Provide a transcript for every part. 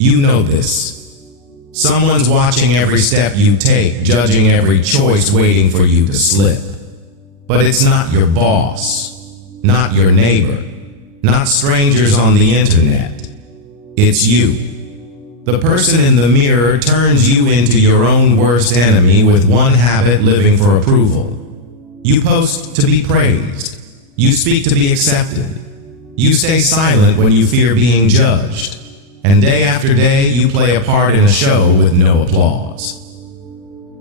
You know this. Someone's watching every step you take, judging every choice, waiting for you to slip. But it's not your boss, not your neighbor, not strangers on the internet. It's you. The person in the mirror turns you into your own worst enemy with one habit: living for approval. You post to be praised. You speak to be accepted. You stay silent when you fear being judged. And day after day, you play a part in a show with no applause.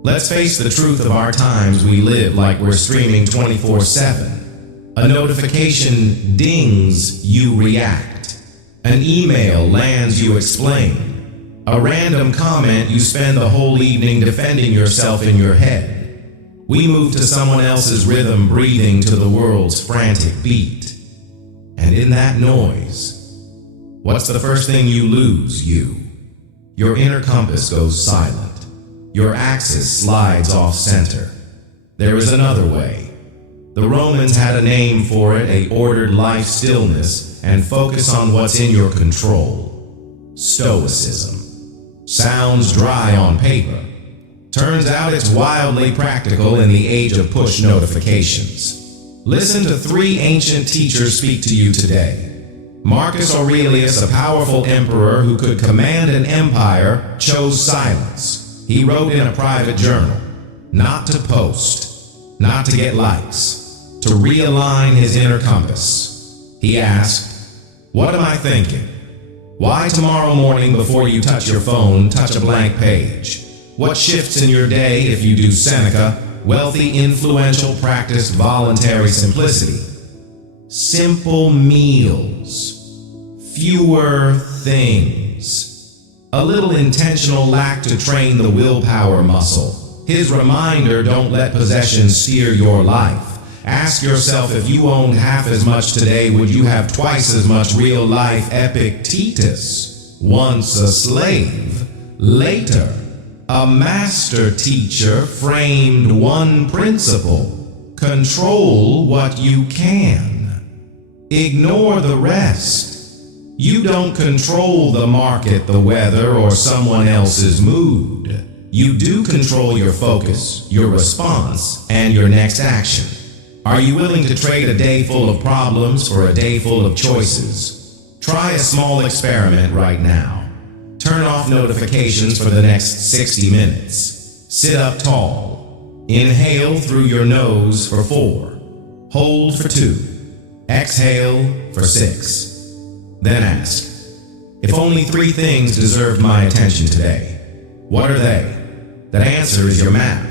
Let's face the truth of our times. We live like we're streaming 24/7. A notification dings, you react. An email lands, you explain. A random comment, you spend the whole evening defending yourself in your head. We move to someone else's rhythm, breathing to the world's frantic beat. And in that noise, what's the first thing you lose? Your inner compass goes silent. Your axis slides off center. There is another way. The Romans had a name for it: a ordered life, stillness, and focus on what's in your control. Stoicism. Sounds dry on paper. Turns out it's wildly practical in the age of push notifications. Listen to 3 ancient teachers speak to you today. Marcus Aurelius, a powerful emperor who could command an empire, chose silence. He wrote in a private journal, not to post, not to get likes, to realign his inner compass. He asked, "What am I thinking? Why tomorrow morning before you touch your phone, touch a blank page? What shifts in your day if you do Seneca, wealthy, influential, practiced voluntary simplicity? Simple meals. Fewer things. A little intentional lack to train the willpower muscle." His reminder: don't let possessions steer your life. Ask yourself, if you owned half as much today, would you have twice as much real life? Epictetus, once a slave, later a master teacher, framed one principle: control what you can. Ignore the rest. You don't control the market, the weather, or someone else's mood. You do control your focus, your response, and your next action. Are you willing to trade a day full of problems for a day full of choices? Try a small experiment right now. Turn off notifications for the next 60 minutes. Sit up tall. Inhale through your nose for 4. Hold for 2. Exhale for 6. Then ask, if only 3 things deserved my attention today, what are they? That answer is your map.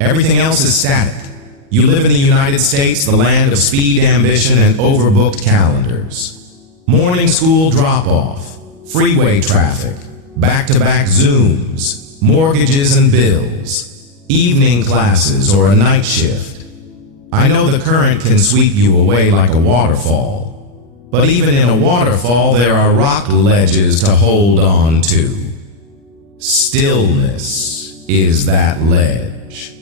Everything else is static. You live in the United States, the land of speed, ambition, and overbooked calendars. Morning school drop-off, freeway traffic, back-to-back Zooms, mortgages and bills, evening classes, or a night shift. I know the current can sweep you away like a waterfall. But even in a waterfall, there are rock ledges to hold on to. Stillness is that ledge.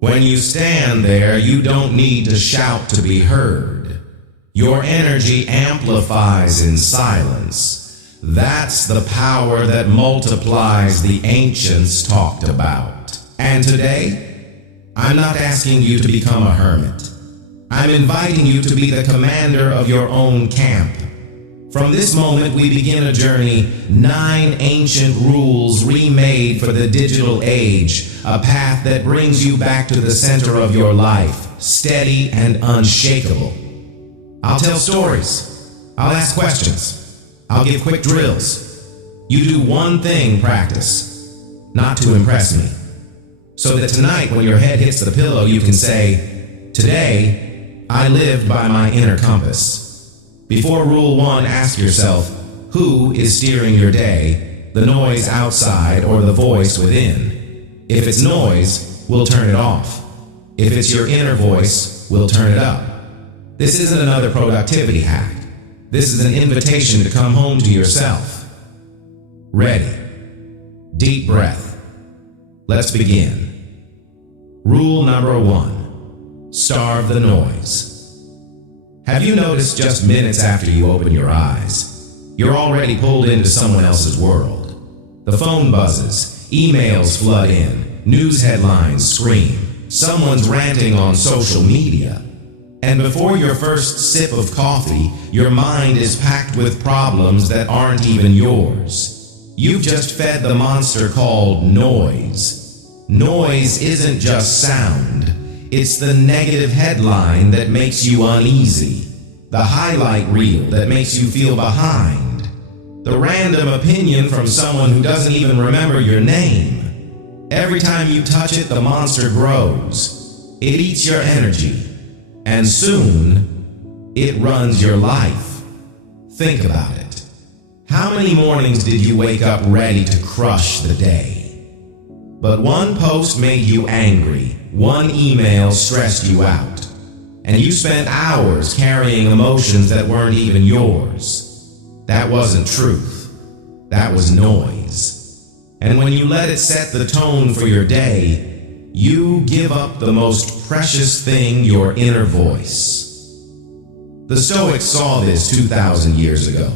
When you stand there, you don't need to shout to be heard. Your energy amplifies in silence. That's the power that multiplies the ancients talked about. And today, I'm not asking you to become a hermit. I'm inviting you to be the commander of your own camp. From this moment, we begin a journey, 9 ancient rules remade for the digital age, a path that brings you back to the center of your life, steady and unshakable. I'll tell stories. I'll ask questions. I'll give quick drills. You do one thing: practice, not to impress me. So that tonight, when your head hits the pillow, you can say, today, I lived by my inner compass. Before rule 1, ask yourself, who is steering your day, the noise outside or the voice within? If it's noise, we'll turn it off. If it's your inner voice, we'll turn it up. This isn't another productivity hack. This is an invitation to come home to yourself. Ready? Deep breath. Let's begin. Rule number 1. Starve the noise. Have you noticed just minutes after you open your eyes, You're already pulled into someone else's world. The phone buzzes, emails flood in, news headlines scream, someone's ranting on social media. And before your first sip of coffee, your mind is packed with problems that aren't even yours. You've just fed the monster called noise. Noise isn't just sound. It's the negative headline that makes you uneasy, the highlight reel that makes you feel behind, the random opinion from someone who doesn't even remember your name. Every time you touch it, the monster grows. It eats your energy, and soon, it runs your life. Think about it. How many mornings did you wake up ready to crush the day? But one post made you angry, one email stressed you out, and you spent hours carrying emotions that weren't even yours. That wasn't truth. That was noise. And when you let it set the tone for your day, you give up the most precious thing, your inner voice. The Stoics saw this 2,000 years ago.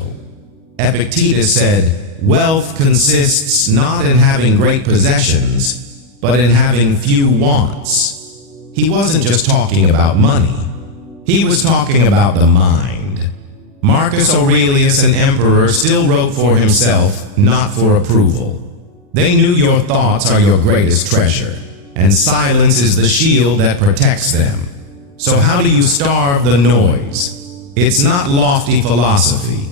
Epictetus said, "Wealth consists not in having great possessions, but in having few wants." He wasn't just talking about money. He was talking about the mind. Marcus Aurelius, an emperor, still wrote for himself, not for approval. They knew your thoughts are your greatest treasure, and silence is the shield that protects them. So how do you starve the noise? It's not lofty philosophy.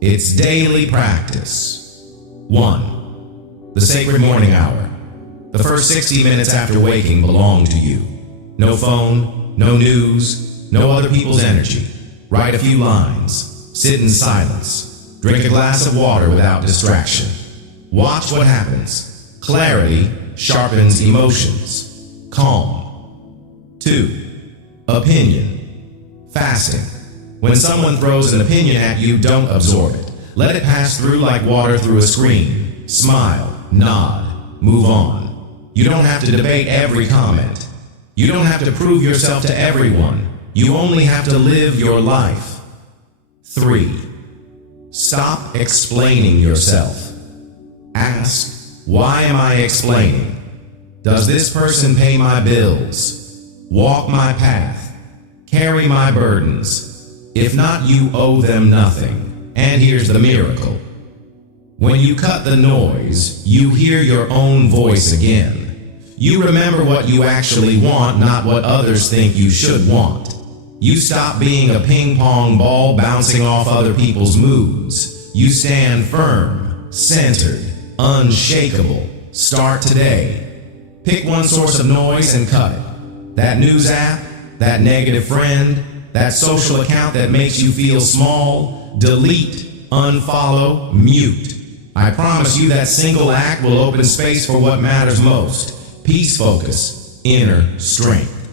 It's daily practice. 1. The sacred morning hour. The first 60 minutes after waking belong to you. No phone, no news, no other people's energy. Write a few lines. Sit in silence. Drink a glass of water without distraction. Watch what happens. Clarity sharpens emotions. Calm. 2. Opinion. Fasting. When someone throws an opinion at you, don't absorb it. Let it pass through like water through a screen. Smile, nod, move on. You don't have to debate every comment. You don't have to prove yourself to everyone. You only have to live your life. 3. Stop explaining yourself. Ask, why am I explaining? Does this person pay my bills? Walk my path? Carry my burdens? If not, you owe them nothing. And here's the miracle. When you cut the noise, you hear your own voice again. You remember what you actually want, not what others think you should want. You stop being a ping-pong ball bouncing off other people's moods. You stand firm, centered, unshakable. Start today. Pick one source of noise and cut it. That news app, that negative friend, that social account that makes you feel small, delete, unfollow, mute. I promise you that single act will open space for what matters most. Peace focus, inner strength.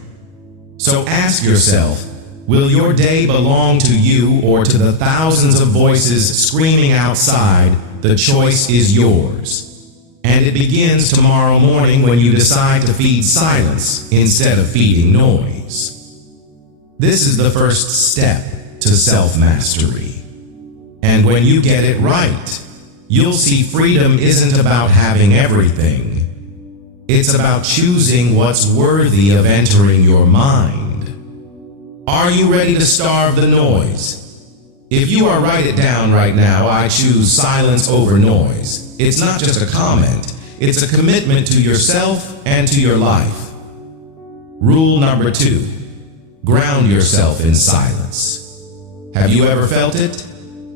So ask yourself, will your day belong to you or to the thousands of voices screaming outside? The choice is yours. And it begins tomorrow morning when you decide to feed silence instead of feeding noise. This is the first step to self-mastery. And when you get it right, you'll see freedom isn't about having everything. It's about choosing what's worthy of entering your mind. Are you ready to starve the noise? If you are, write it down right now. I choose silence over noise. It's not just a comment. It's a commitment to yourself and to your life. Rule number 2. Ground yourself in silence. Have you ever felt it?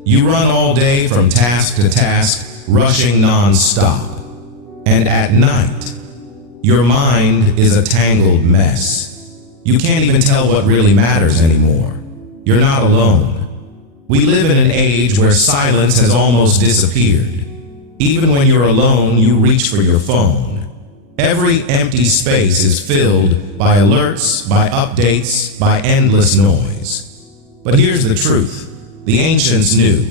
You run all day from task to task, rushing non-stop. And at night, your mind is a tangled mess. You can't even tell what really matters anymore. You're not alone. We live in an age where silence has almost disappeared. Even when you're alone, you reach for your phone. Every empty space is filled by alerts, by updates, by endless noise. But here's the truth. The ancients knew.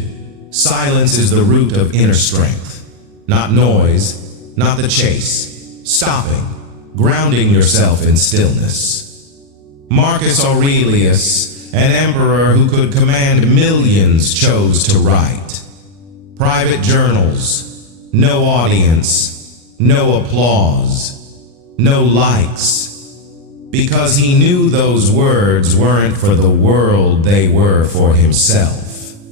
Silence is the root of inner strength. Not noise, not the chase. Stopping, grounding yourself in stillness. Marcus Aurelius, an emperor who could command millions, chose to write. Private journals, no audience, no applause, no likes, because he knew those words weren't for the world, they were for himself.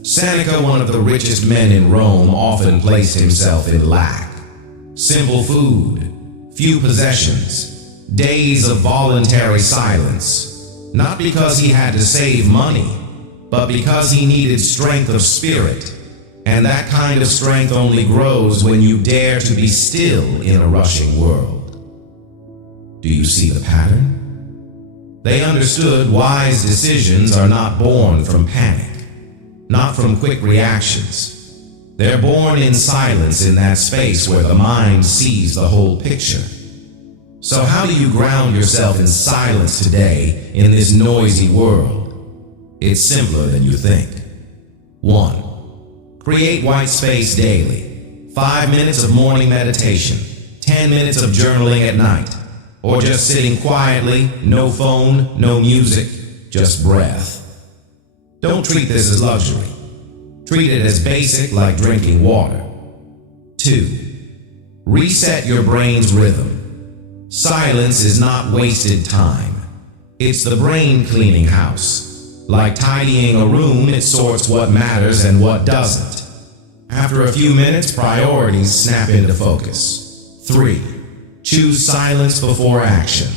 Seneca, one of the richest men in Rome, often placed himself in lack. Simple food, few possessions, days of voluntary silence, not because he had to save money, but because he needed strength of spirit, and that kind of strength only grows when you dare to be still in a rushing world. Do you see the pattern? They understood wise decisions are not born from panic, not from quick reactions. They're born in silence, in that space where the mind sees the whole picture. So how do you ground yourself in silence today in this noisy world? It's simpler than you think. 1. Create white space daily. 5 minutes of morning meditation, 10 minutes of journaling at night, or just sitting quietly, no phone, no music, just breath. Don't treat this as luxury. Treat it as basic, like drinking water. 2. Reset your brain's rhythm. Silence is not wasted time. It's the brain cleaning house. Like tidying a room, it sorts what matters and what doesn't. After a few minutes, priorities snap into focus. 3. Choose silence before action.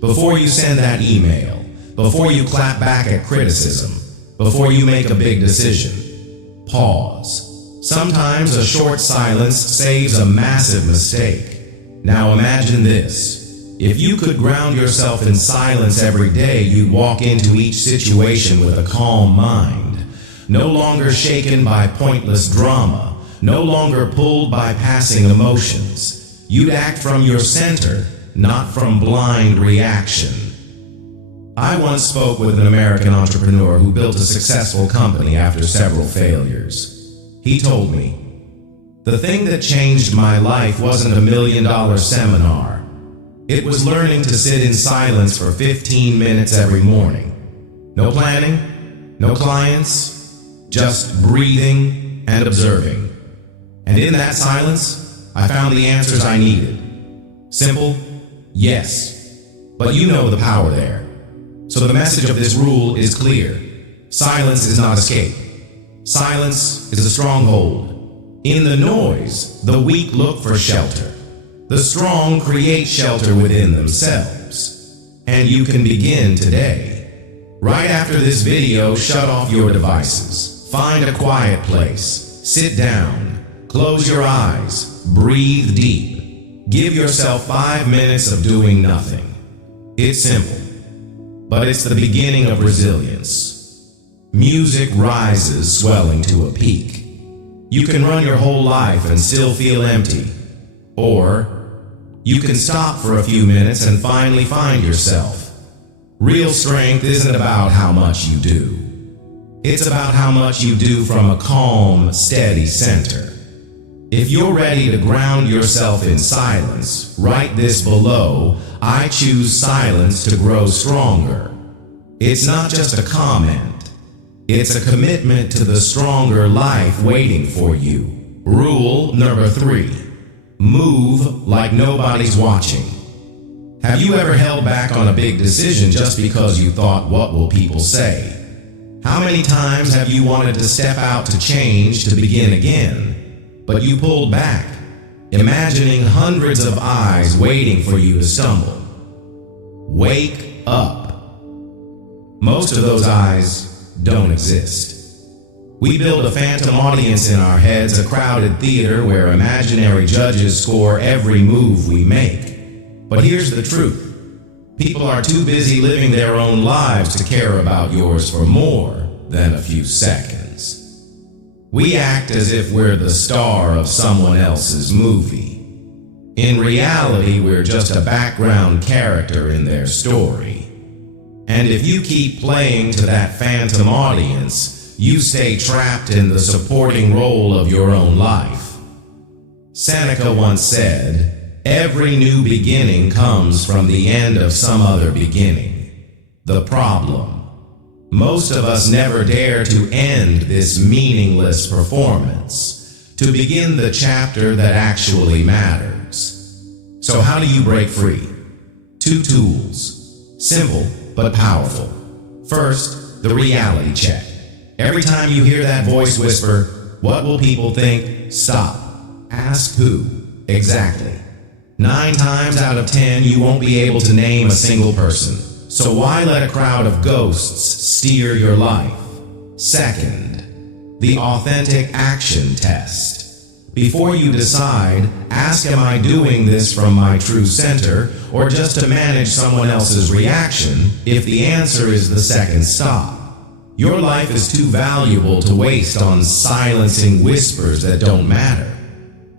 Before you send that email, before you clap back at criticism, before you make a big decision, pause. Sometimes a short silence saves a massive mistake. Now imagine this. If you could ground yourself in silence every day, you'd walk into each situation with a calm mind, no longer shaken by pointless drama, no longer pulled by passing emotions. You'd act from your center, not from blind reaction. I once spoke with an American entrepreneur who built a successful company after several failures. He told me, "The thing that changed my life wasn't a $1 million seminar. It was learning to sit in silence for 15 minutes every morning. No planning, no clients, just breathing and observing. And in that silence, I found the answers I needed. Simple? Yes. But you know the power there. So the message of this rule is clear. Silence is not escape. Silence is a stronghold. In the noise, the weak look for shelter. The strong create shelter within themselves. And you can begin today. Right after this video, shut off your devices. Find a quiet place. Sit down. Close your eyes. Breathe deep. Give yourself 5 minutes of doing nothing. It's simple. But it's the beginning of resilience. Music rises, swelling to a peak. You can run your whole life and still feel empty. Or you can stop for a few minutes and finally find yourself. Real strength isn't about how much you do. It's about how much you do from a calm, steady center. If you're ready to ground yourself in silence, write this below: I choose silence to grow stronger. It's not just a comment. It's a commitment to the stronger life waiting for you. Rule number 3. Move like nobody's watching. Have you ever held back on a big decision just because you thought, what will people say? How many times have you wanted to step out to change, to begin again, but you pulled back, imagining hundreds of eyes waiting for you to stumble? Wake up. Most of those eyes don't exist. We build a phantom audience in our heads, a crowded theater where imaginary judges score every move we make. But here's the truth. People are too busy living their own lives to care about yours for more than a few seconds. We act as if we're the star of someone else's movie. In reality, we're just a background character in their story. And if you keep playing to that phantom audience, you stay trapped in the supporting role of your own life. Seneca once said, "Every new beginning comes from the end of some other beginning." The problem: most of us never dare to end this meaningless performance to begin the chapter that actually matters. So how do you break free? 2 tools, simple but powerful. First, the reality check. Every time you hear that voice whisper, "What will people think?" Stop. Ask who. Exactly. 9 times out of 10, you won't be able to name a single person. So why let a crowd of ghosts steer your life? Second, the authentic action test. Before you decide, ask, am I doing this from my true center or just to manage someone else's reaction? If the answer is the second, stop. Your life is too valuable to waste on silencing whispers that don't matter.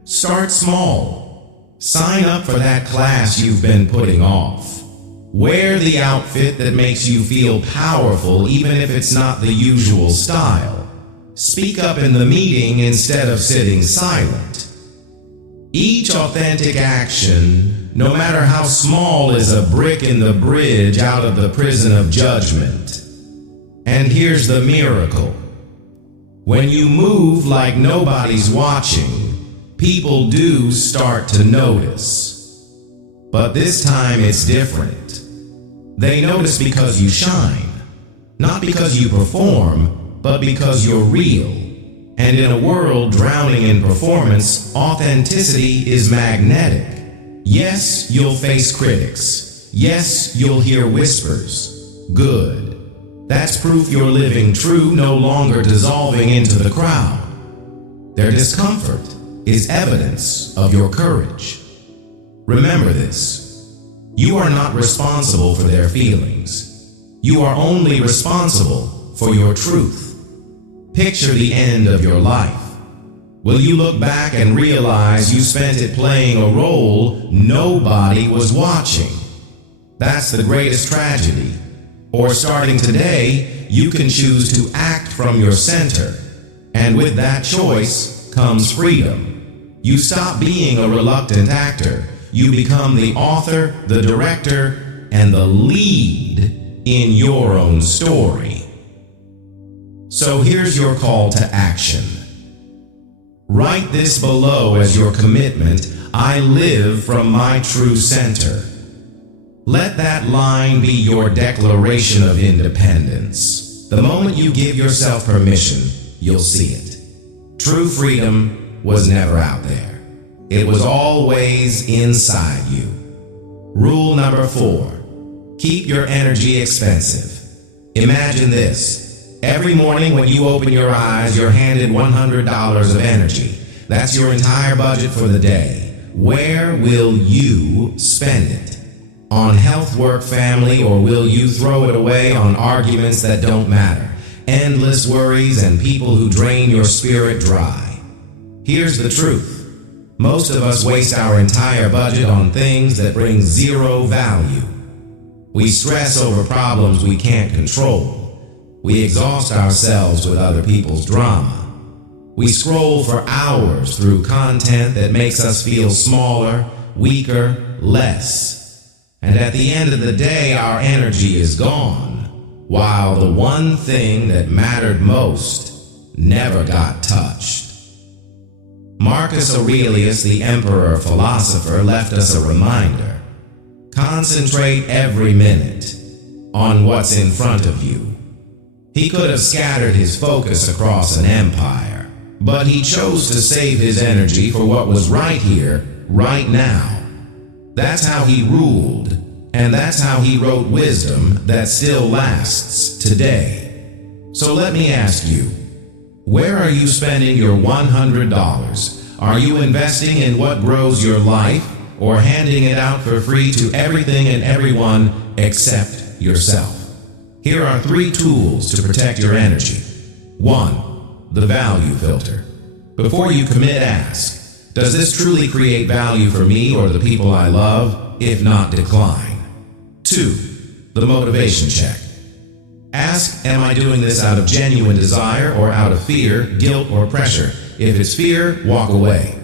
Start small. Sign up for that class you've been putting off. Wear the outfit that makes you feel powerful, even if it's not the usual style. Speak up in the meeting instead of sitting silent. Each authentic action, no matter how small, is a brick in the bridge out of the prison of judgment. And here's the miracle. When you move like nobody's watching, people do start to notice. But this time it's different. They notice because you shine, not because you perform, but because you're real. And in a world drowning in performance, authenticity is magnetic. Yes, you'll face critics. Yes, you'll hear whispers. Good. That's proof you're living true, no longer dissolving into the crowd. Their discomfort is evidence of your courage. Remember this. You are not responsible for their feelings. You are only responsible for your truth. Picture the end of your life. Will you look back and realize you spent it playing a role nobody was watching? That's the greatest tragedy. Or starting today, you can choose to act from your center. And with that choice comes freedom. You stop being a reluctant actor. You become the author, the director, and the lead in your own story. So here's your call to action. Write this below as your commitment. I live from my true center. Let that line be your declaration of independence. The moment you give yourself permission, you'll see it. True freedom was never out there. It was always inside you. Rule number 4. Keep your energy expensive. Imagine this. Every morning when you open your eyes, you're handed $100 of energy. That's your entire budget for the day. Where will you spend it? On health, work, family, or will you throw it away on arguments that don't matter? Endless worries and people who drain your spirit dry. Here's the truth. Most of us waste our entire budget on things that bring zero value. We stress over problems we can't control. We exhaust ourselves with other people's drama. We scroll for hours through content that makes us feel smaller, weaker, less. And at the end of the day, our energy is gone, while the one thing that mattered most never got touched. Marcus Aurelius, the emperor philosopher, left us a reminder. Concentrate every minute on what's in front of you. He could have scattered his focus across an empire, but he chose to save his energy for what was right here, right now. That's how he ruled, and that's how he wrote wisdom that still lasts today. So let me ask you, where are you spending your $100? Are you investing in what grows your life, or handing it out for free to everything and everyone except yourself? Here are 3 tools to protect your energy. 1. The value filter. Before you commit, ask, does this truly create value for me or the people I love? If not, decline. 2. The motivation check. Ask, am I doing this out of genuine desire or out of fear, guilt, or pressure? If it's fear, walk away.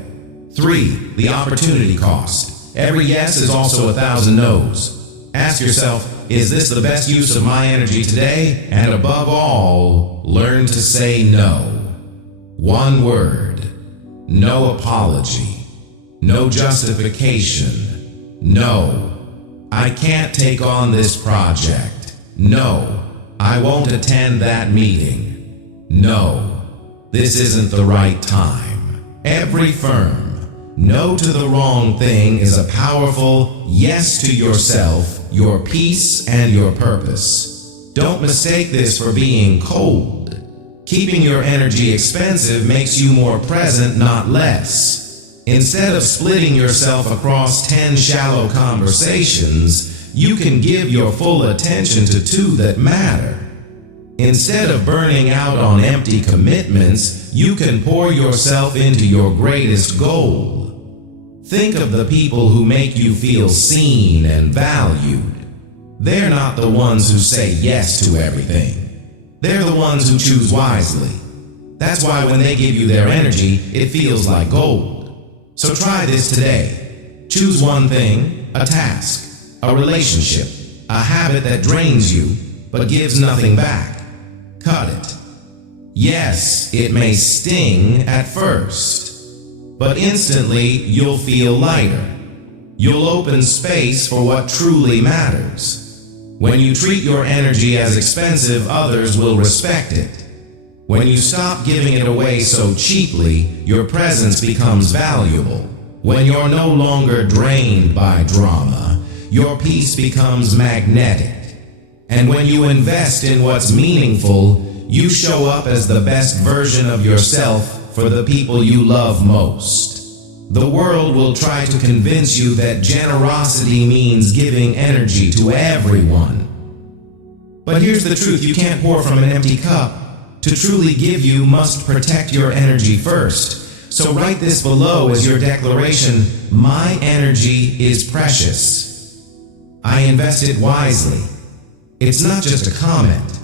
3. The opportunity cost. Every yes is also 1,000 no's. Ask yourself, is this the best use of my energy today? And above all, learn to say no. One word. no apology, no justification. No, I can't take on this project. No, I won't attend that meeting. No, this isn't the right time. Every firm no to the wrong thing is a powerful yes to yourself, your peace, and your purpose. Don't mistake this for being cold. Keeping your energy expensive makes you more present, not less. Instead of splitting yourself across 10 shallow conversations, you can give your full attention to 2 that matter. Instead of burning out on empty commitments, you can pour yourself into your greatest goal. Think of the people who make you feel seen and valued. They're not the ones who say yes to everything. They're the ones who choose wisely. That's why when they give you their energy, it feels like gold. So try this today. Choose one thing, a task, a relationship, a habit that drains you, but gives nothing back. Cut it. Yes, it may sting at first, but instantly you'll feel lighter. You'll open space for what truly matters. When you treat your energy as expensive, others will respect it. When you stop giving it away so cheaply, your presence becomes valuable. When you're no longer drained by drama, your peace becomes magnetic. And when you invest in what's meaningful, you show up as the best version of yourself for the people you love most. The world will try to convince you that generosity means giving energy to everyone. But here's the truth, you can't pour from an empty cup. To truly give, you must protect your energy first. So write this below as your declaration: my energy is precious. I invest it wisely. It's not just a comment.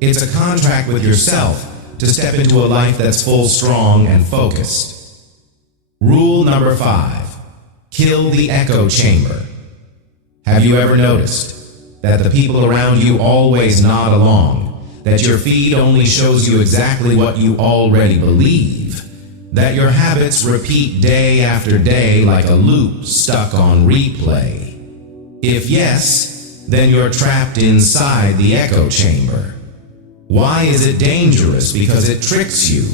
It's a contract with yourself to step into a life that's full, strong, and focused. Rule number 5, kill the echo chamber. Have you ever noticed that the people around you always nod along, that your feed only shows you exactly what you already believe, that your habits repeat day after day like a loop stuck on replay? If yes, then you're trapped inside the echo chamber. Why is it dangerous? Because it tricks you.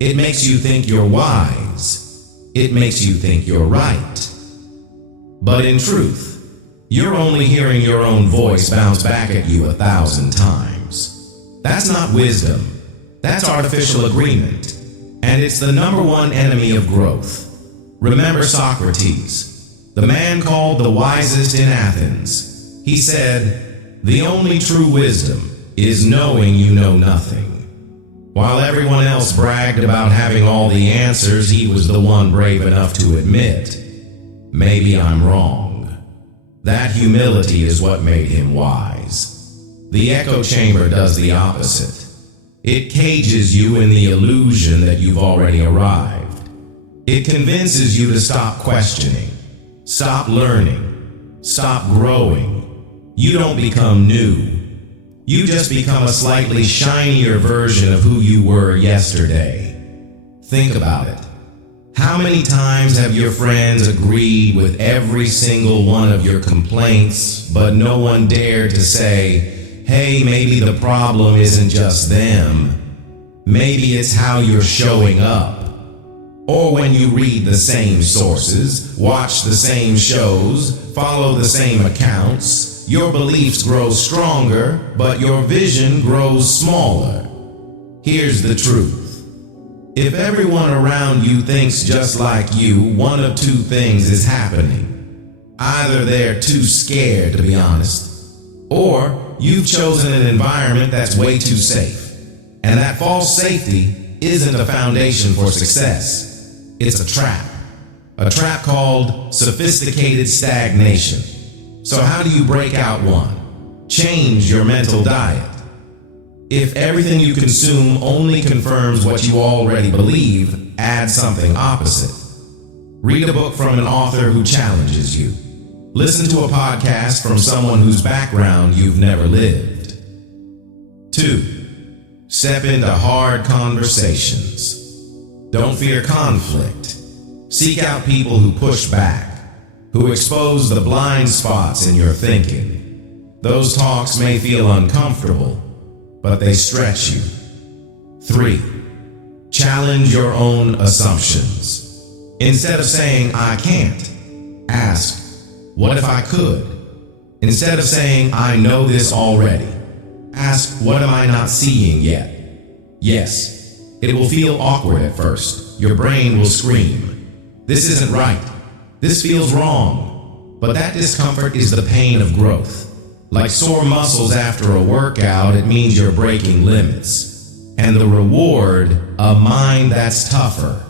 It makes you think you're wise. It makes you think you're right. But in truth, you're only hearing your own voice bounce back at you 1,000 times. That's not wisdom. That's artificial agreement. And it's the #1 enemy of growth. Remember Socrates, the man called the wisest in Athens. He said, "The only true wisdom is knowing you know nothing." While everyone else bragged about having all the answers, he was the one brave enough to admit, maybe I'm wrong. That humility is what made him wise. The echo chamber does the opposite. It cages you in the illusion that you've already arrived. It convinces you to stop questioning, stop learning, stop growing. You don't become new. You just become a slightly shinier version of who you were yesterday. Think about it. How many times have your friends agreed with every single one of your complaints, but no one dared to say, hey, maybe the problem isn't just them. Maybe it's how you're showing up. Or when you read the same sources, watch the same shows, follow the same accounts, your beliefs grow stronger, but your vision grows smaller. Here's the truth. If everyone around you thinks just like you, one of 2 things is happening. Either they're too scared to be honest, or you've chosen an environment that's way too safe. And that false safety isn't a foundation for success. It's a trap called sophisticated stagnation. So how do you break out one? Change your mental diet. If everything you consume only confirms what you already believe, add something opposite. Read a book from an author who challenges you. Listen to a podcast from someone whose background you've never lived. 2, step into hard conversations. Don't fear conflict. Seek out people who push back, who expose the blind spots in your thinking. Those talks may feel uncomfortable, but they stretch you. 3. Challenge your own assumptions. Instead of saying, I can't, ask, what if I could? Instead of saying, I know this already, ask, what am I not seeing yet? Yes, it will feel awkward at first. Your brain will scream, this isn't right. This feels wrong. But that discomfort is the pain of growth. Like sore muscles after a workout, it means you're breaking limits. And the reward, a mind that's tougher,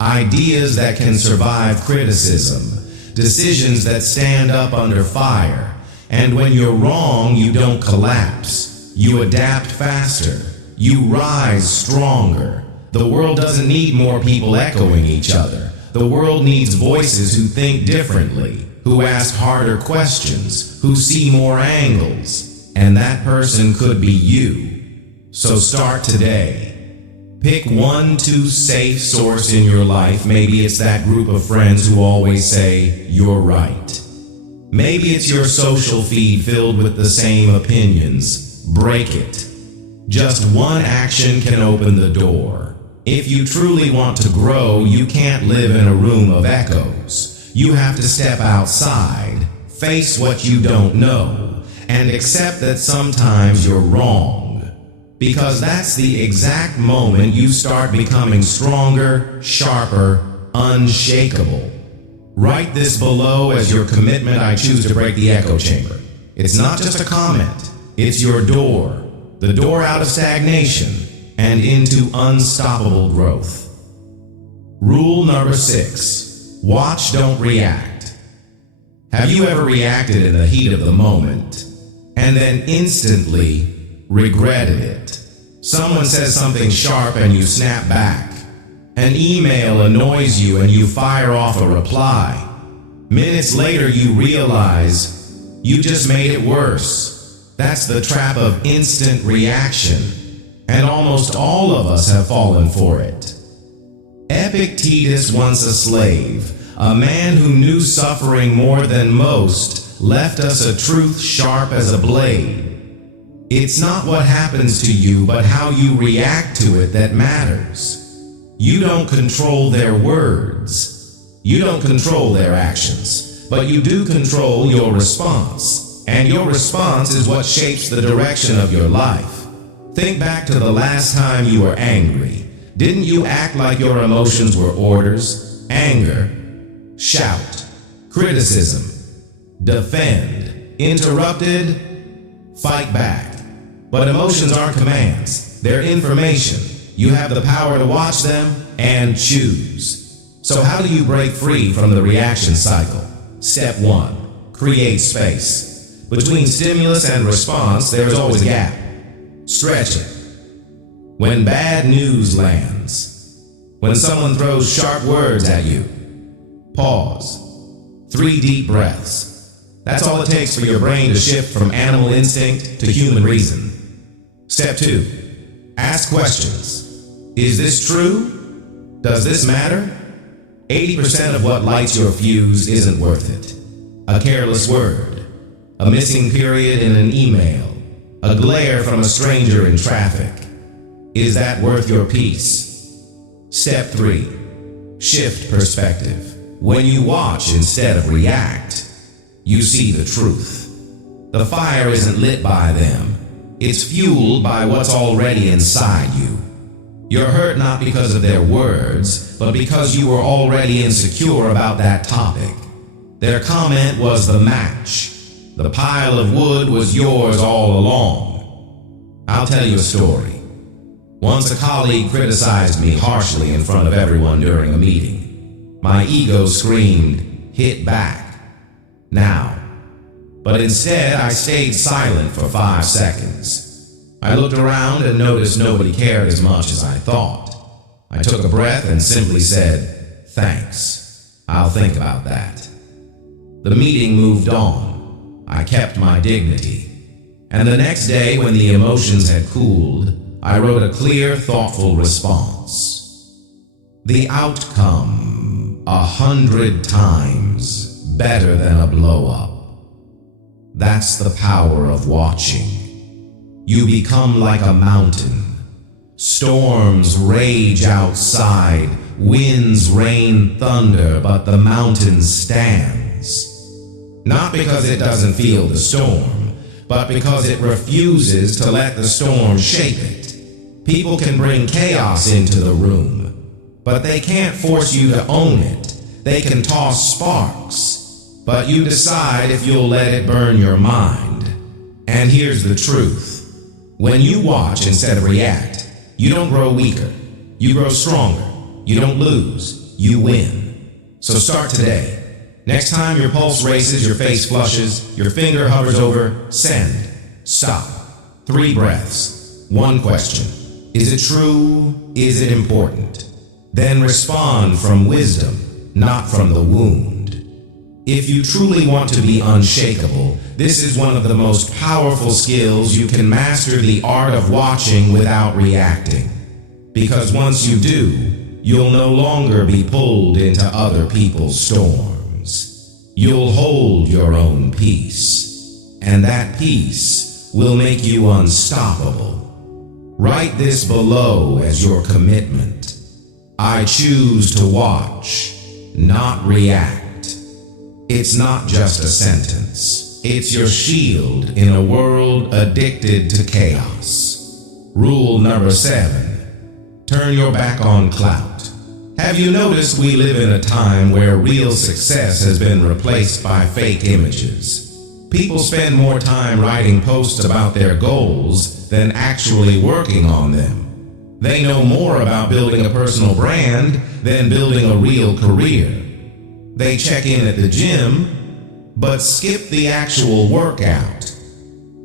ideas that can survive criticism, decisions that stand up under fire. And when you're wrong, you don't collapse. You adapt faster. You rise stronger. The world doesn't need more people echoing each other. The world needs voices who think differently, who ask harder questions, who see more angles. And that person could be you. So start today. Pick 1-2 safe source in your life. Maybe it's that group of friends who always say, you're right. Maybe it's your social feed filled with the same opinions. Break it. Just one action can open the door. If you truly want to grow, you can't live in a room of echoes. You have to step outside, face what you don't know, and accept that sometimes you're wrong. Because that's the exact moment you start becoming stronger, sharper, unshakable. Write this below as your commitment. I choose to break the echo chamber. It's not just a comment, it's your door. The door out of stagnation and into unstoppable growth. Rule number 6, watch, don't react. Have you ever reacted in the heat of the moment and then instantly regretted it? Someone says something sharp and you snap back. An email annoys you and you fire off a reply. Minutes later you realize you just made it worse. That's the trap of instant reaction, and almost all of us have fallen for it. Epictetus, once a slave, a man who knew suffering more than most, left us a truth sharp as a blade. It's not what happens to you, but how you react to it that matters. You don't control their words. You don't control their actions, but you do control your response. And your response is what shapes the direction of your life. Think back to the last time you were angry. Didn't you act like your emotions were orders? Anger, shout, criticism, defend, interrupted, fight back. But emotions aren't commands, they're information. You have the power to watch them and choose. So how do you break free from the reaction cycle? Step 1, create space. Between stimulus and response, there is always a gap. Stretch it. When bad news lands, when someone throws sharp words at you, pause. 3 deep breaths. That's all it takes for your brain to shift from animal instinct to human reason. Step 2, ask questions. Is this true? Does this matter? 80% of what lights your fuse isn't worth it. A careless word, a missing period in an email, a glare from a stranger in traffic. Is that worth your peace? Step 3, shift perspective. When you watch instead of react, you see the truth. The fire isn't lit by them. It's fueled by what's already inside you. You're hurt not because of their words, but because you were already insecure about that topic. Their comment was the match. The pile of wood was yours all along. I'll tell you a story. Once a colleague criticized me harshly in front of everyone during a meeting. My ego screamed, "Hit back, now." But instead, I stayed silent for 5 seconds. I looked around and noticed nobody cared as much as I thought. I took a breath and simply said, "Thanks. I'll think about that." The meeting moved on. I kept my dignity. And the next day, when the emotions had cooled, I wrote a clear, thoughtful response. The outcome 100 times better than a blow-up. That's the power of watching. You become like a mountain. Storms rage outside, winds rain thunder, but the mountain stands. Not because it doesn't feel the storm, but because it refuses to let the storm shake it. People can bring chaos into the room, but they can't force you to own it. They can toss sparks, but you decide if you'll let it burn your mind. And here's the truth. When you watch instead of react, you don't grow weaker. You grow stronger. You don't lose. You win. So start today. Next time your pulse races, your face flushes, your finger hovers over, send. Stop. 3 breaths. 1 question. Is it true? Is it important? Then respond from wisdom, not from the wound. If you truly want to be unshakable, this is one of the most powerful skills. You can master the art of watching without reacting. Because once you do, you'll no longer be pulled into other people's storms. You'll hold your own peace, and that peace will make you unstoppable. Write this below as your commitment. I choose to watch, not react. It's not just a sentence. It's your shield in a world addicted to chaos. Rule number 7. Turn your back on clout. Have you noticed we live in a time where real success has been replaced by fake images? People spend more time writing posts about their goals than actually working on them. They know more about building a personal brand than building a real career. They check in at the gym, but skip the actual workout.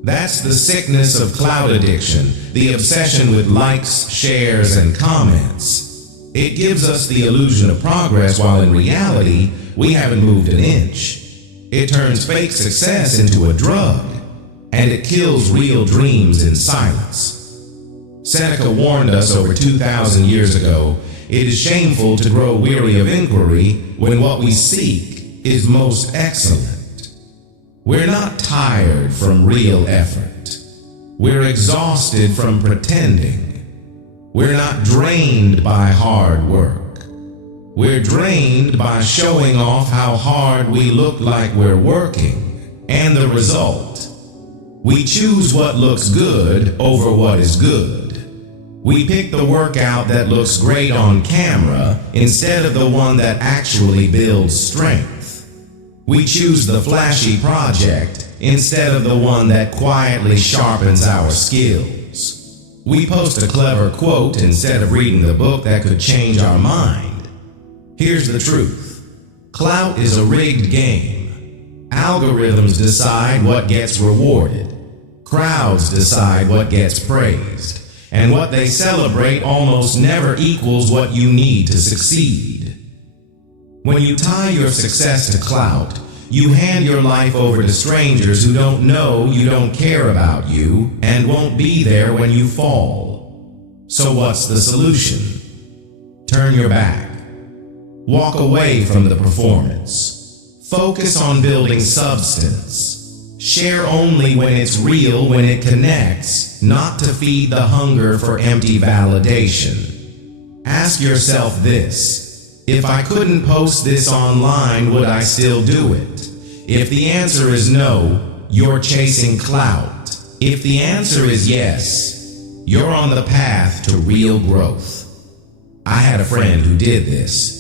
That's the sickness of clout addiction, the obsession with likes, shares, and comments. It gives us the illusion of progress while in reality, we haven't moved an inch. It turns fake success into a drug, and it kills real dreams in silence. Seneca warned us over 2,000 years ago, it is shameful to grow weary of inquiry when what we seek is most excellent. We're not tired from real effort. We're exhausted from pretending. We're not drained by hard work. We're drained by showing off how hard we look like we're working. And the result? We choose what looks good over what is good. We pick the workout that looks great on camera instead of the one that actually builds strength. We choose the flashy project instead of the one that quietly sharpens our skills. We post a clever quote instead of reading the book that could change our mind. Here's the truth. Clout is a rigged game. Algorithms decide what gets rewarded. Crowds decide what gets praised. And what they celebrate almost never equals what you need to succeed. When you tie your success to clout, you hand your life over to strangers who don't know you don't care about you and won't be there when you fall. So what's the solution? Turn your back. Walk away from the performance. Focus on building substance. Share only when it's real, when it connects, not to feed the hunger for empty validation. Ask yourself this: if I couldn't post this online, would I still do it? If the answer is no, you're chasing clout. If the answer is yes, you're on the path to real growth. I had a friend who did this.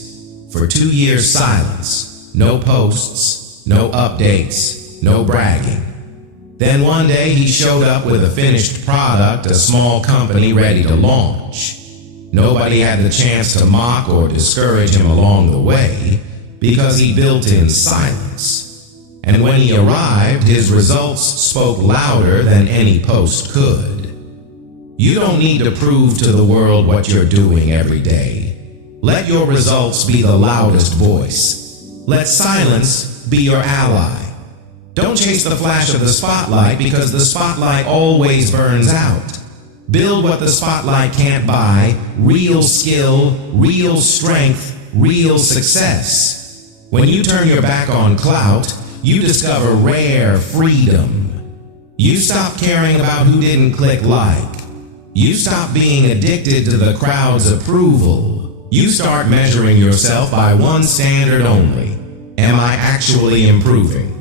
For 2 years, silence, no posts, no updates, no bragging. Then one day he showed up with a finished product, a small company ready to launch. Nobody had the chance to mock or discourage him along the way because he built in silence. And when he arrived, his results spoke louder than any post could. You don't need to prove to the world what you're doing every day. Let your results be the loudest voice. Let silence be your ally. Don't chase the flash of the spotlight because the spotlight always burns out. Build what the spotlight can't buy: real skill, real strength, real success. When you turn your back on clout, you discover rare freedom. You stop caring about who didn't click like. You stop being addicted to the crowd's approval. You start measuring yourself by one standard only: am I actually improving?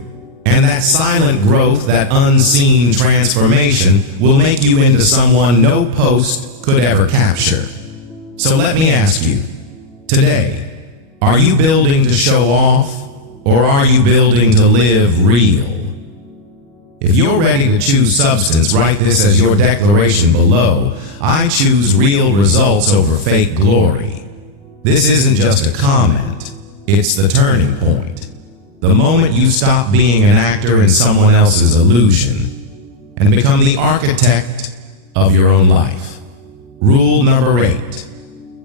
And that silent growth, that unseen transformation, will make you into someone no post could ever capture. So let me ask you, today, are you building to show off, or are you building to live real? If you're ready to choose substance, write this as your declaration below: I choose real results over fake glory. This isn't just a comment, it's the turning point. The moment you stop being an actor in someone else's illusion and become the architect of your own life. Rule number 8,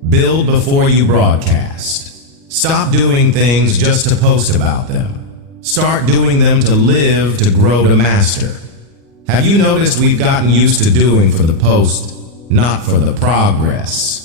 build before you broadcast. Stop doing things just to post about them. Start doing them to live, to grow, to master. Have you noticed we've gotten used to doing for the post, not for the progress?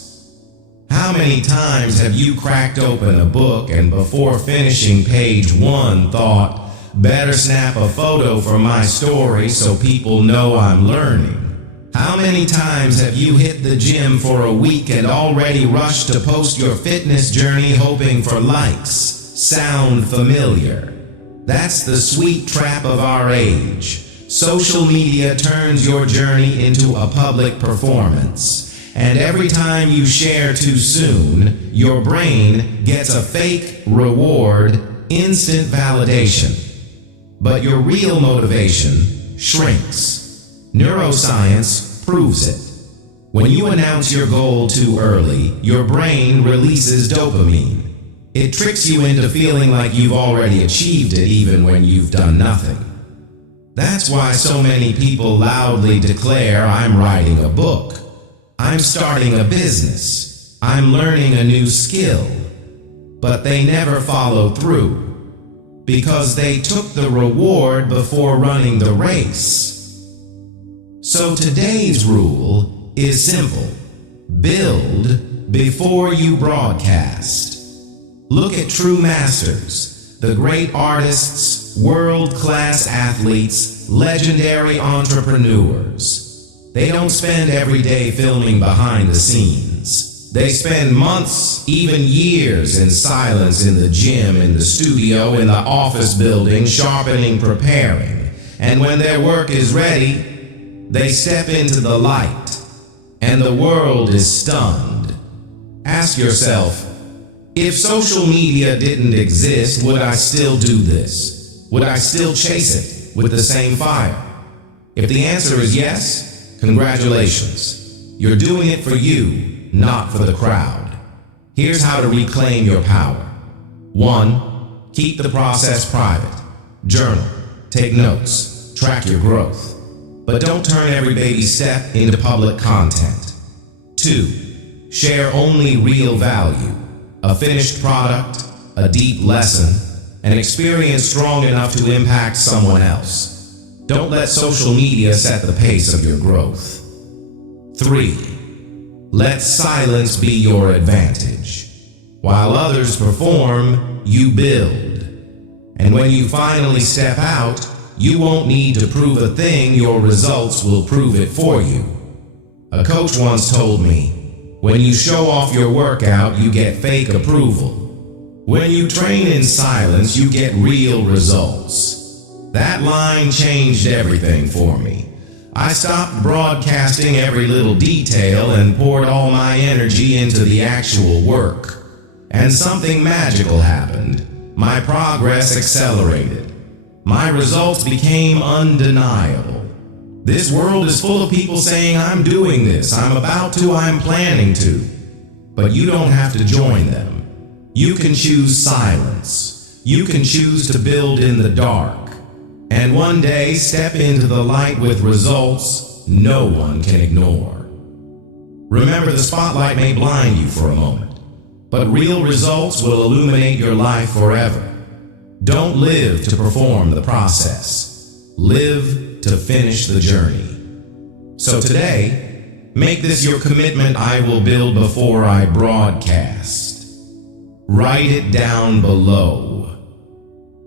How many times have you cracked open a book and before finishing page 1 thought, better snap a photo for my story so people know I'm learning? How many times have you hit the gym for a week and already rushed to post your fitness journey hoping for likes? Sound familiar? That's the sweet trap of our age. Social media turns your journey into a public performance. And every time you share too soon, your brain gets a fake reward, instant validation. But your real motivation shrinks. Neuroscience proves it. When you announce your goal too early, your brain releases dopamine. It tricks you into feeling like you've already achieved it even when you've done nothing. That's why so many people loudly declare, I'm writing a book, I'm starting a business, I'm learning a new skill, but they never follow through because they took the reward before running the race. So today's rule is simple: build before you broadcast. Look at true masters, the great artists, world-class athletes, legendary entrepreneurs. They don't spend every day filming behind the scenes. They spend months, even years in silence in the gym, in the studio, in the office building, sharpening, preparing. And when their work is ready, they step into the light, and the world is stunned. Ask yourself, if social media didn't exist, would I still do this? Would I still chase it with the same fire? If the answer is yes, congratulations. You're doing it for you, not for the crowd. Here's how to reclaim your power. 1. Keep the process private. Journal, take notes, track your growth. But don't turn every baby step into public content. 2. Share only real value. A finished product, a deep lesson, an experience strong enough to impact someone else. Don't let social media set the pace of your growth. 3. Let silence be your advantage. While others perform, you build. And when you finally step out, you won't need to prove a thing, your results will prove it for you. A coach once told me, when you show off your workout, you get fake approval. When you train in silence, you get real results. That line changed everything for me. I stopped broadcasting every little detail and poured all my energy into the actual work. And something magical happened. My progress accelerated. My results became undeniable. This world is full of people saying, I'm doing this, I'm about to, I'm planning to. But you don't have to join them. You can choose silence. You can choose to build in the dark. And one day, step into the light with results no one can ignore. Remember, the spotlight may blind you for a moment, but real results will illuminate your life forever. Don't live to perform the process. Live to finish the journey. So today, Make this your commitment I will build before I broadcast. Write it down below.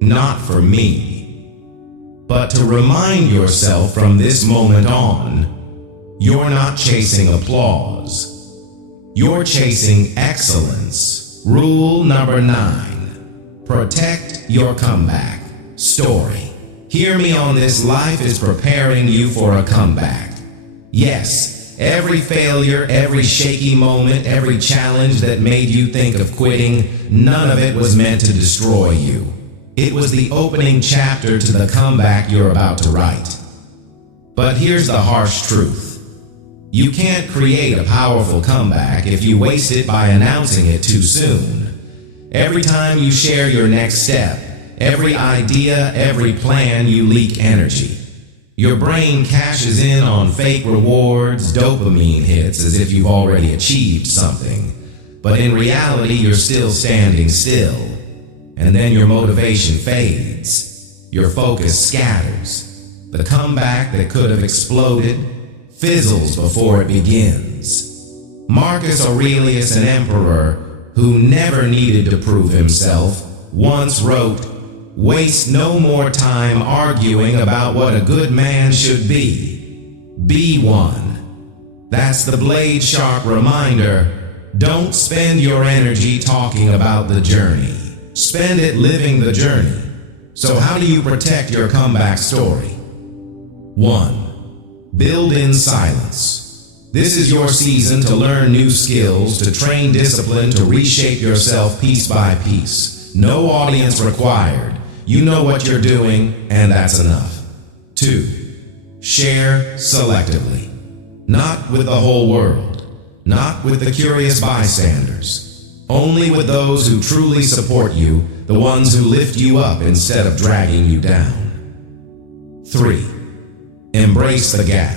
Not for me, but to remind yourself from this moment on, you're not chasing applause. You're chasing excellence. Rule number 9. Protect your comeback story. Hear me on this. Life is preparing you for a comeback. Yes, every failure, every shaky moment, every challenge that made you think of quitting, none of it was meant to destroy you. It was the opening chapter to the comeback you're about to write. But here's the harsh truth. You can't create a powerful comeback if you waste it by announcing it too soon. Every time you share your next step, every idea, every plan, you leak energy. Your brain cashes in on fake rewards, dopamine hits as if you've already achieved something. But in reality, you're still standing still. And then your motivation fades. Your focus scatters. The comeback that could have exploded fizzles before it begins. Marcus Aurelius, an emperor who never needed to prove himself, once wrote, "Waste no more time arguing about what a good man should be. Be one." That's the blade-sharp reminder. Don't spend your energy talking about the journey. Spend it living the journey. So how do you protect your comeback story? 1. Build in silence. This is your season to learn new skills, to train discipline, to reshape yourself piece by piece. No audience required. You know what you're doing, and that's enough. 2. Share selectively. Not with the whole world. Not with the curious bystanders. Only with those who truly support you, the ones who lift you up instead of dragging you down. 3. Embrace the gap.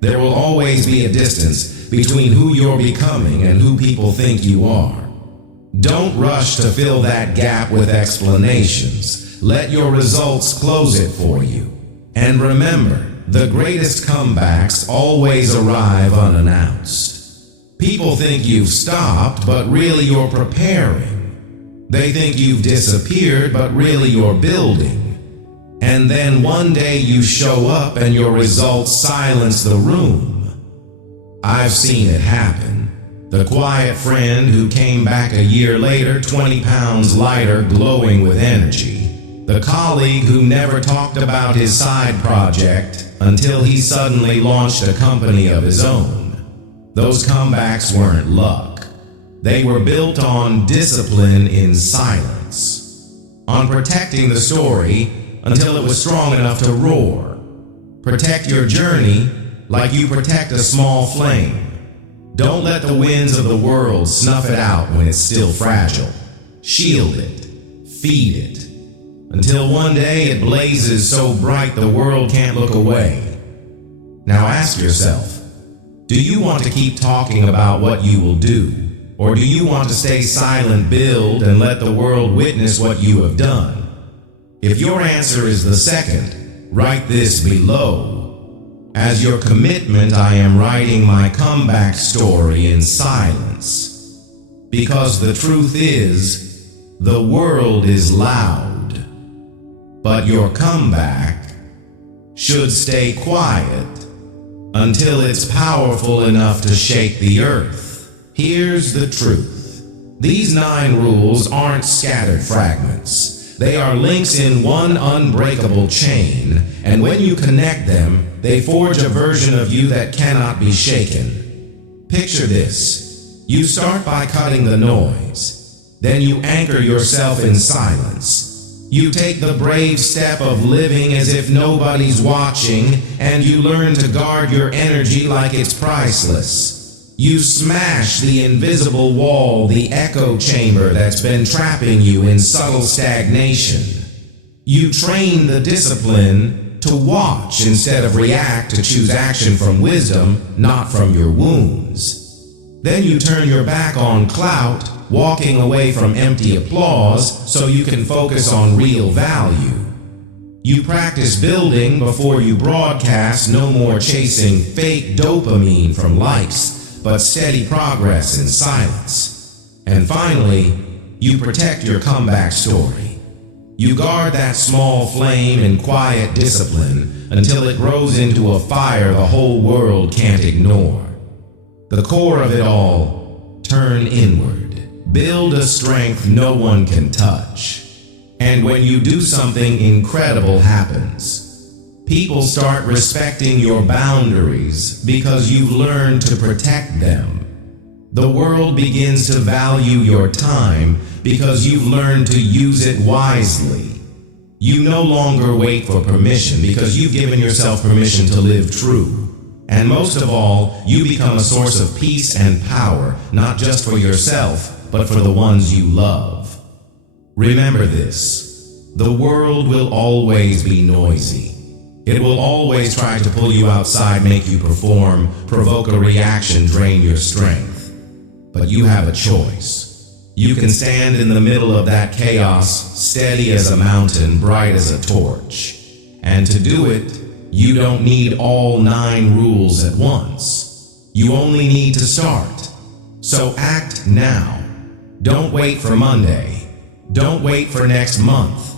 There will always be a distance between who you're becoming and who people think you are. Don't rush to fill that gap with explanations. Let your results close it for you. And remember, the greatest comebacks always arrive unannounced. People think you've stopped, but really you're preparing. They think you've disappeared, but really you're building. And then one day you show up and your results silence the room. I've seen it happen. The quiet friend who came back a year later, 20 pounds lighter, glowing with energy. The colleague who never talked about his side project until he suddenly launched a company of his own. Those comebacks weren't luck. They were built on discipline in silence. On protecting the story until it was strong enough to roar. Protect your journey like you protect a small flame. Don't let the winds of the world snuff it out when it's still fragile. Shield it, feed it, until one day it blazes so bright the world can't look away. Now ask yourself, do you want to keep talking about what you will do? Or do you want to stay silent, build, and let the world witness what you have done? If your answer is the second, write this below. As your commitment, I am writing my comeback story in silence. Because the truth is, the world is loud. But your comeback should stay quiet until it's powerful enough to shake the earth. Here's the truth. These 9 rules aren't scattered fragments. They are links in one unbreakable chain, and when you connect them, they forge a version of you that cannot be shaken. Picture this. You start by cutting the noise. Then you anchor yourself in silence. You take the brave step of living as if nobody's watching, and you learn to guard your energy like it's priceless. You smash the invisible wall, the echo chamber that's been trapping you in subtle stagnation. You train the discipline to watch instead of react, to choose action from wisdom, not from your wounds. Then you turn your back on clout, walking away from empty applause so you can focus on real value. You practice building before you broadcast, no more chasing fake dopamine from likes, but steady progress in silence. And finally, you protect your comeback story. You guard that small flame in quiet discipline until it grows into a fire the whole world can't ignore. The core of it all, turn inward. Build a strength no one can touch. And when you do something incredible happens, people start respecting your boundaries because you've learned to protect them. The world begins to value your time because you've learned to use it wisely. You no longer wait for permission because you've given yourself permission to live true. And most of all, you become a source of peace and power, not just for yourself, but for the ones you love. Remember this, the world will always be noisy. It will always try to pull you outside, make you perform, provoke a reaction, drain your strength. But you have a choice. You can stand in the middle of that chaos, steady as a mountain, bright as a torch. And to do it, you don't need all 9 rules at once. You only need to start. So act now. Don't wait for Monday. Don't wait for next month.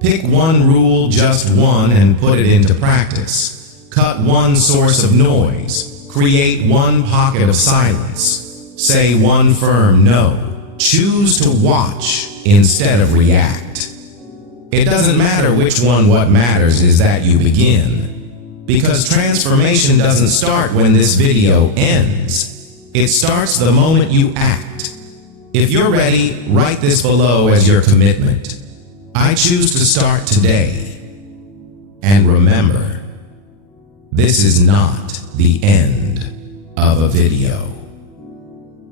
Pick one rule, just one, and put it into practice. Cut one source of noise. Create one pocket of silence. Say one firm no. Choose to watch instead of react. It doesn't matter which one, what matters is that you begin. Because transformation doesn't start when this video ends. It starts the moment you act. If you're ready, write this below as your commitment. I choose to start today. And remember, this is not the end of a video.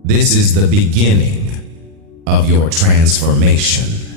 This is the beginning of your transformation.